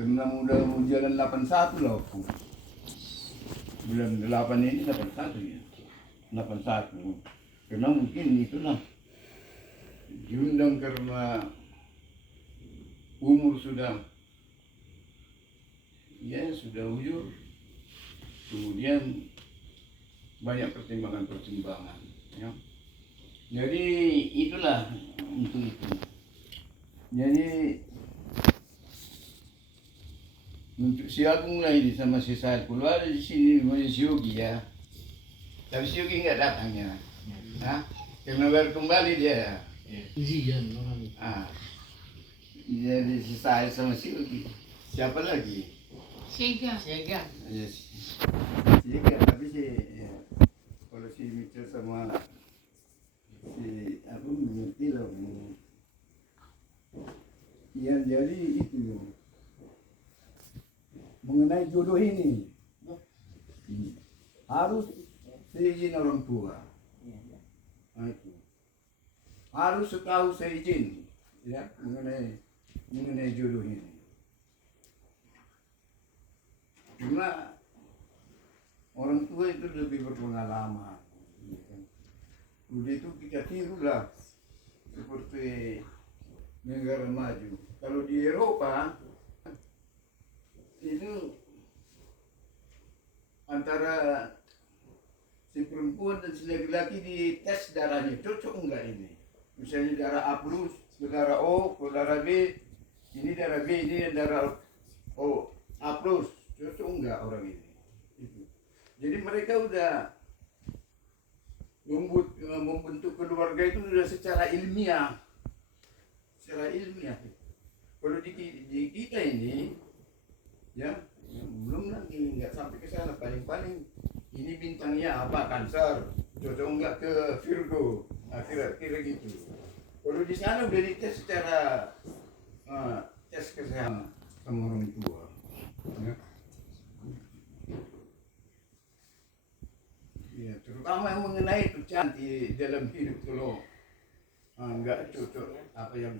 karena udah mau jalan 81 lah aku. Bulan 8 ini 81 ya. 81. Karena mungkin itulah diundang karena umur sudah ujur. Kemudian banyak pertimbangan ya. Jadi itulah untuk itu. Jadi untuk si Agung lah ini sama si Said keluar di sini dengan si Yogi ya. Tapi si Yogi nggak datangnya. Nah, karena baru kembali dia. Ujian orang itu. Jadi si Said sama si Yogi. Siapa lagi? Sega. Ya, Sega, tapi si ya, kalau si Mitchell sama si Agung mengerti lah. Ya jadi itu. Mengenai jodoh ini harus seizin orang tua. Nah, itu. Harus tahu seizin ya mengenai jodoh ini. Karena orang tua itu lebih berpengalaman. Ya kan? Udah itu kita tirulah seperti negara maju. Kalau di Eropa itu antara si perempuan dan si laki-laki di tes darahnya cocok enggak ini, misalnya darah A plus ke darah O ke darah B, ini darah B ini darah O A plus, cocok enggak orang ini itu. Jadi mereka udah membentuk keluarga itu sudah secara ilmiah. Kalau di kita ini ya belum lagi, nggak sampai ke sana. Paling ini bintangnya apa, Cancer, cocok enggak ke Virgo, kira-kira gitu. Kalau di sana udah dites secara tes kesehatan sama orang tua ya. Ya, terutama yang mengenai itu cantik dalam hidup. Kalau nggak cocok apa yang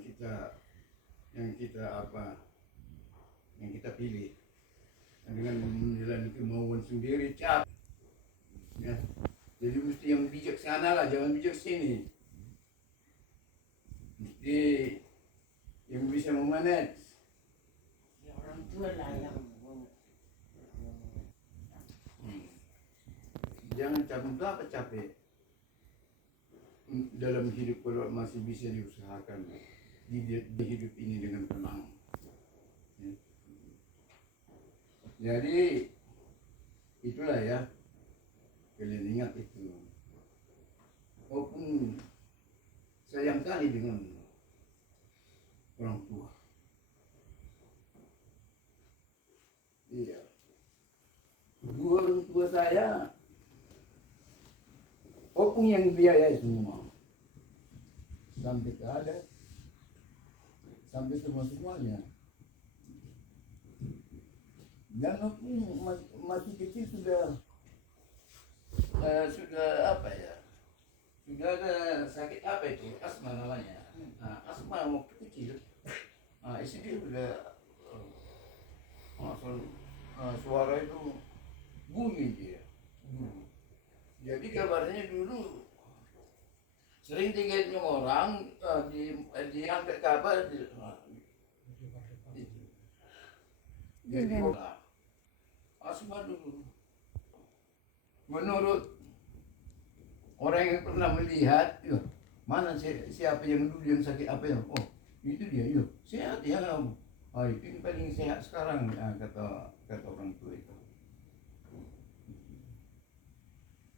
kita pilih dengan menjalani kemauan sendiri capek ya. Jadi mesti yang bijaksana lah, jangan bijak sini, mesti yang bisa memanage Ya orang tua lah yang jangan capek dalam hidup kalau masih bisa diusahakan di hidup ini dengan tenang ya. Jadi itulah ya, kalian ingat itu. Walaupun sayang kali dengan orang tua. Iya. Dua orang tua saya, walaupun yang biaya semua, sampai ke ada, sampai semuanya. Dan aku masih kecil sudah apa ya? Sudah ada sakit apa itu? Asma namanya. Asma waktu kecil. Istri sudah suara itu bunyi dia. Jadi kabarnya dulu sering tinggalnya orang diangkat kabar jadi asma dulu. Menurut orang yang pernah melihat, mana siapa yang dulu yang sakit apa ya? Oh, itu dia, sehat ya kamu. Oh, itu yang paling sehat sekarang, kata orang tua itu.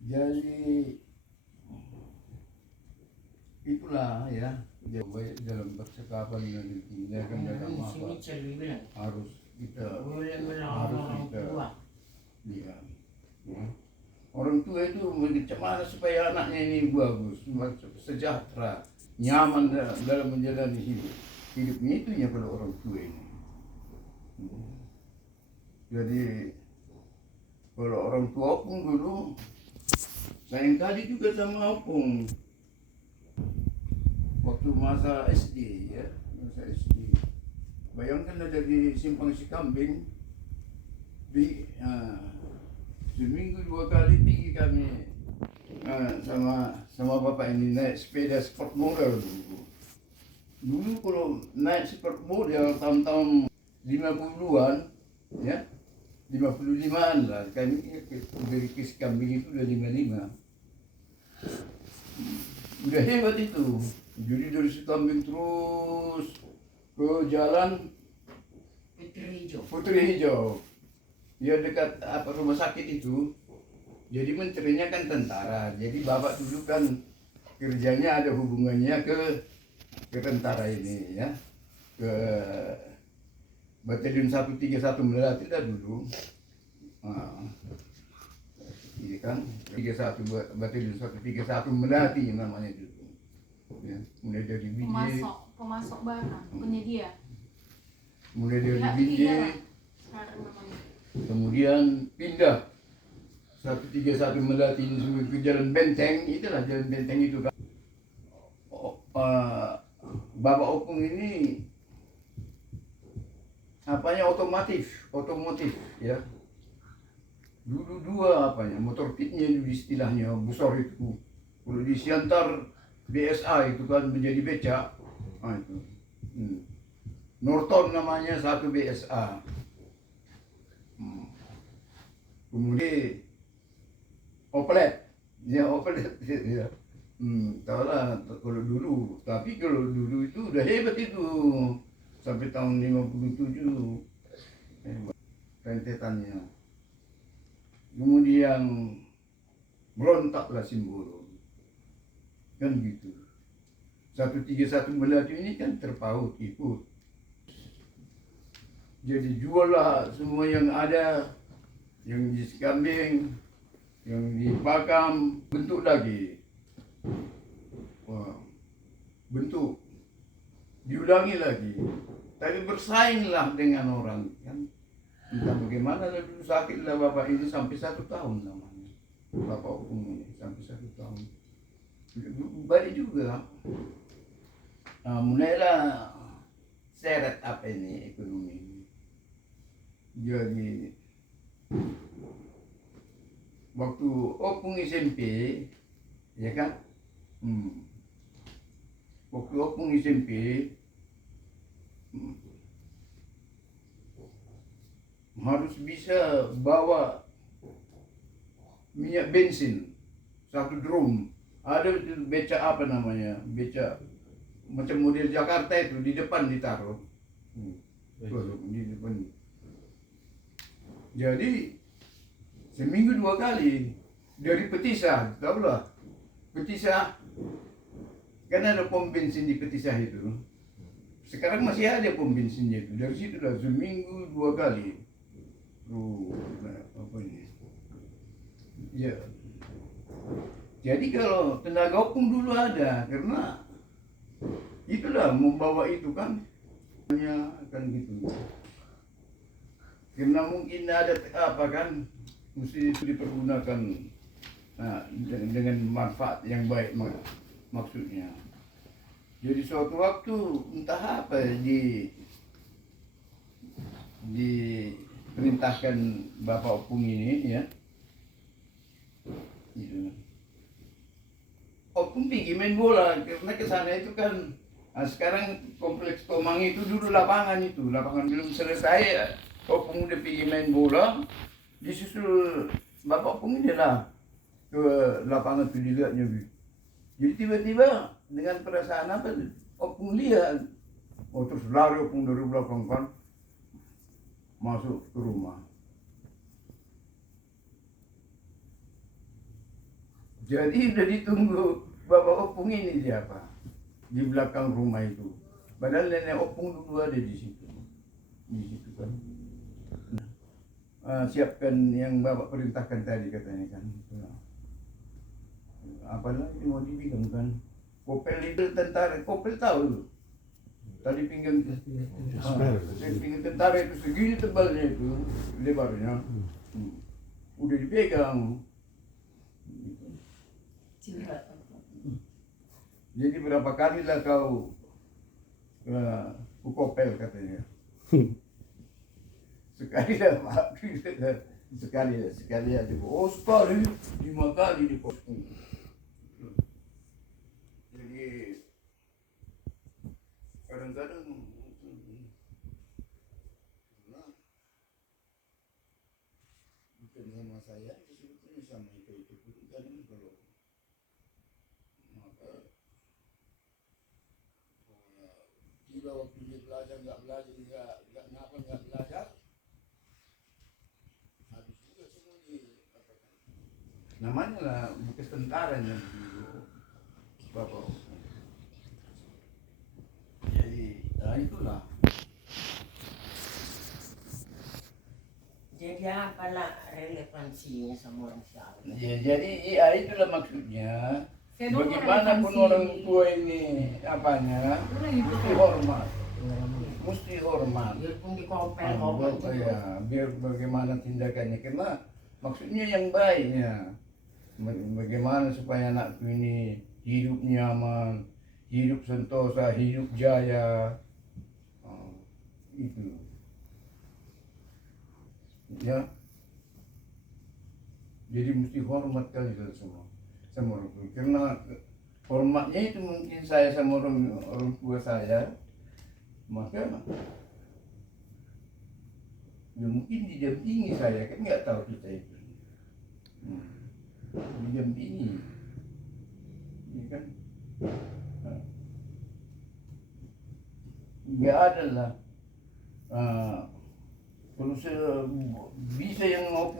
Jadi itulah ya, dalam percakapan dengan dalam apa harus kita ya. Orang tua itu bagaimana supaya anaknya ini bagus, sejahtera, nyaman dalam menjalani hidupnya itu ya pada orang tua ini. Jadi kalau orang tua pun dulu lain kali juga sama opung waktu masa SD ya, bayangkan ada di simpang si kambing, seminggu 2 kali pergi kami sama bapak ini naik sepeda sport model dulu. Dulu kalau naik sport model tahun-tahun 50-an, ya 55-an lah, kami dari kis kambing itu udah 55. Udah hebat itu. Jadi dari si kambing terus ke jalan Putri Hijau. Ya dekat rumah sakit itu. Jadi menterinya kan tentara. Jadi bapak dulu kan kerjanya ada hubungannya ke tentara ini ya. Ke Batalion 131 Melati dah dulu. Ini kan 31 Batalion 131 Melati namanya dulu. Ya, mulai dari Binjai. Pemasok barang, penyedia. Mulai dari Pihak Binjai, ketiga, sekarang namanya. kemudian pindah 131 Melati ini ke Jalan Benteng, itulah Jalan Benteng itu kan. Bapak Opung ini apanya otomotif ya. Dulu dua motor pitnya itu istilahnya besar itu. Kalau di Siantar BSA itu kan menjadi becak. Itu. Norton namanya satu BSA. Kemudian Oplet. Ya Oplet ya. Tahu lah kalau dulu, tapi kalau dulu itu udah hebat itu sampai tahun 57 rentetannya. Kemudian berontaklah Simbolo, kan gitu. 131 Melati ini kan terpaut ikut. Jadi juallah semua yang ada, yang di Sekambing, yang di Pakam, bentuk lagi. Bentuk diulangi lagi, tapi bersainglah dengan orang kan, entah bagaimana dulu sakitlah bapak ini sampai 1 tahun namanya, bapak Opung ini sampai 1 tahun. Balik juga, mulailah seret apa ini ekonomi ini. Jadi waktu Opung SMP, ya kan? Waktu Opung SMP, harus bisa bawa minyak bensin 1 drum. Ada beca apa namanya, beca macam model Jakarta itu di depan ditaruh. Di depan. Jadi seminggu 2 kali dari Petisah, tahu lah. Petisah, kan ada pom bensin di Petisah itu. Sekarang masih ada pom bensinnya itu. Dari situ dah seminggu 2 kali. Apa ini? Ya. Jadi kalau tenaga Opung dulu ada, karena itulah membawa itu kan, kan gitu. Karena mungkin ada apa kan, mesti itu dipergunakan dengan manfaat yang baik maksudnya. Jadi suatu waktu entah apa diperintahkan Bapak Opung ini ya, gitu. Opung pergi main bola karena kesana itu kan sekarang kompleks Tomang itu dulu lapangan belum selesai. Opung udah pergi main bola, disusul Bapak Opung ini lah ke lapangan itu dilihatnya. Jadi tiba-tiba dengan perasaan apa, Opung lihat, terus lari Opung dari belakang kan, masuk ke rumah. Jadi udah ditunggu Bapak Opung ini siapa di belakang rumah itu. Padahal nenek Opung dulu ada di situ kan. Siapkan yang Bapak perintahkan tadi katanya kan. Apalah ini mau dibilang kan, kopel itu tentara, kopel tahu tadi pinggang tentara itu segini tebalnya itu, lebarnya, udah dipegang. Jadi berapa kali lah kau kopel katanya, Sekali dah maaf sekali aja. Oh sekali 5 kali dipotong. Jadi kadang-kadang bukan sama saya, sebetulnya sama itu pun kadang kalau maka tiba waktu dia belajar nggak belajar habis juga semua di apa kan namanya lah bekas tentara yang dulu bapak jadi itulah Jadi apalah relevansinya sama orang Sialan? ya, jadi ya itulah maksudnya Saya dong bagaimanapun relevansi. orang tua ini apanya mesti hormat Biarpun dikompel ya, biar bagaimana tindakannya karena maksudnya yang baiknya bagaimana supaya anakku ini hidup nyaman, hidup sentosa, hidup jaya. Itu ya, jadi mesti hormat kali kita semua sama orang tua karena hormatnya itu mungkin saya sama orang tua saya maka ya mungkin didampingi saya kan nggak tahu kita itu didampingi ini kan nggak ada lah kalau bisa yang mau